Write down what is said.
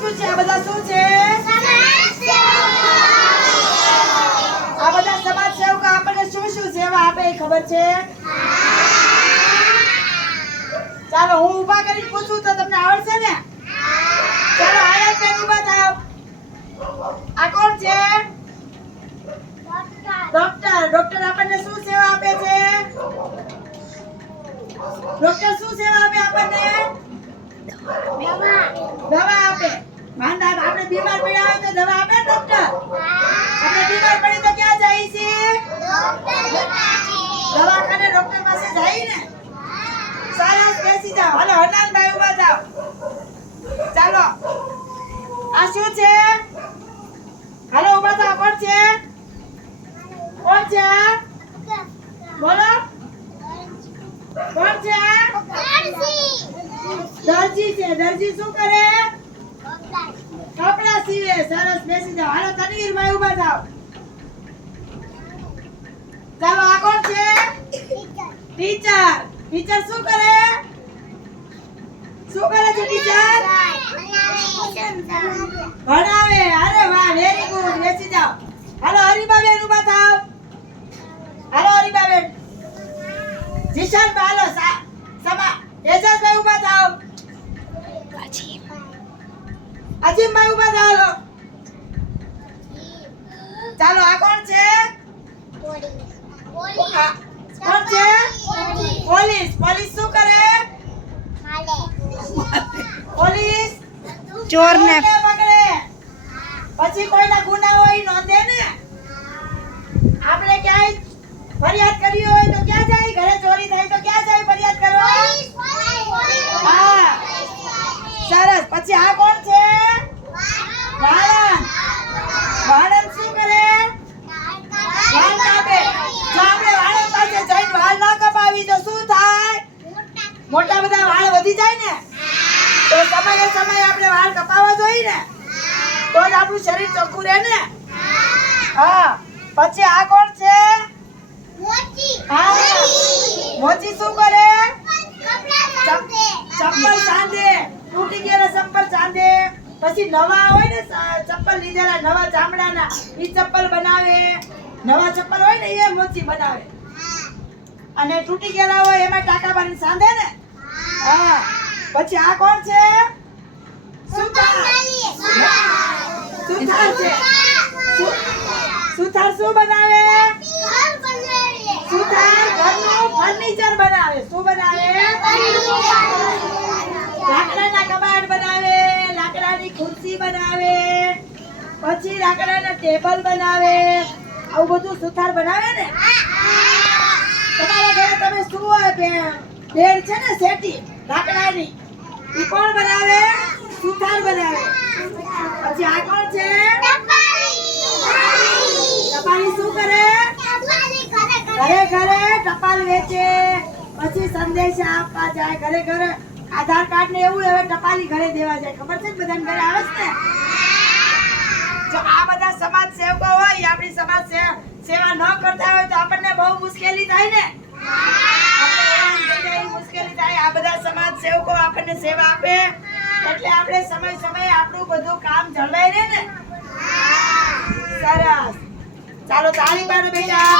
પૂછ્યું છે? આ બધા શું છે? આ બધા સમાજ સેવકો આપણને શું શું સેવા આપે એ ખબર છે? ચાલો, હું ઊભા કરીને પૂછું તો તમને આવડશે ને? ચાલો, આયા ઊભા થાવ આ કોણ છે? ડોક્ટર. ડોક્ટર આપણને શું સેવા આપે છે? ડોક્ટર શું સેવા આપે આપણને? દવા આપે. માંદા આપણે બીમાર પડ્યા હોય તો દવા આપે ડોક્ટર આપણે બીમાર પડી તો ક્યાં જાય છે દવાખાને ડોક્ટર પાસે જાય ને? સરસ બેસી જાઓ. હાલો હનાનભાઈ ઊભા થાવ ચાલો. આ શું છે? હાલો ઊભા થાવ કોણ છે? કોણ છે બોલો. કોણ છે? દરજી છે. દરજી શું કરે? કપડા સીવે સરસ બેસી જાવ હાલો, તનવીરભાઈ ઊભા થાવ ચાલો આ કોણ છે? ટીચર. ટીચર શું કરે? શું કરે છે, ટીચર? ભણાવે. અરે વાહ વેરી ગુડ બેસી જાવ હાલો, હરીબાબેન ઊભા થાવ હાલો, હરીબાબેન. જીશાન હાલો સમા સમા એજાજભાઈ ઊભા થાવ અજીમભાઈ ઊભા હાલો. ચાલો આ કોણ છે? કોણ છે? પોલીસ. પોલીસ શું કરે? પોલીસ. ચોરને. ચોરને પકડે. પછી કોઈના ગુના હોય ઈ નોંધે ને આપણે ક્યાંય ફરિયાદ કરવી હોય તો ક્યાં જાય ઘરે ચોરી થાય તો ક્યાં જાય ફરિયાદ કરવા હા સરસ પછી આ કોણ છે વાળંદ વાળંદ શું કરે વાળ કાપે જો આપણે વાળંદ પાસે જઈને વાળ ના કપાવી તો શું થાય મોટા બધા વાળ વધી જાય ને તો સમયે સમયે આપણે વાળ કપાવવા જોઈએ ને તો જ આપણું શરીર ચોખ્ખું રહે ને. હા પછી આ કોણ છે? હા. મોચી શું કરે? ચપ્પલ સાંધે. તૂટી ગયેલા ચપ્પલ સાંધે. પછી નવા હોય ને ચપ્પલ લીધેલા નવા ચામડાના ઈ ચપ્પલ બનાવે. નવા ચપ્પલ હોય ને એ મોચી બનાવે. અને તૂટી ગયેલા હોય એમાં ટાકા બાંધીને સાંધે ને? હા. પછી આ કોણ છે? સુથાર. છે. સુથાર શું બનાવે? સુથાર ઘરનું ફર્નિચર બનાવે. શું બનાવે? લાકડાના કબાટ બનાવે લાકડાની ખુરશી બનાવે પછી લાકડાના ટેબલ બનાવે. આવું બધું સુથાર બનાવે ને? તમારા ઘરે તમે શું હોય બે- બેડ છે ને સેટી? લાકડાની ઈ કોણ બનાવે? સુથાર બનાવે. પછી આ કોણ છે? ટપાલી. શું કરે? ઘરે ઘરે ટપાલ વેચે. પછી સંદેશા આપવા જાય. ઘરે ઘરે આધાર કાર્ડ ને એવું હવે ટપાલી ઘરે દેવા જાય. ખબર છે બધાને ઘરે આવે છે જો આ બધા સમાજ સેવકો હોય, આપણી સમાજ સેવા ન કરતા હોય તો આપણને બહુ મુશ્કેલી થાય ને આપણે હેરાન થઈ જાય, મુશ્કેલી થાય આ બધા સમાજ સેવકો આપણને સેવા આપે એટલે આપણે સમય સમયે આપણું બધું કામ જળવાઈ રહે ને. સરસ. ચાલો તાળી પાડો બેટા.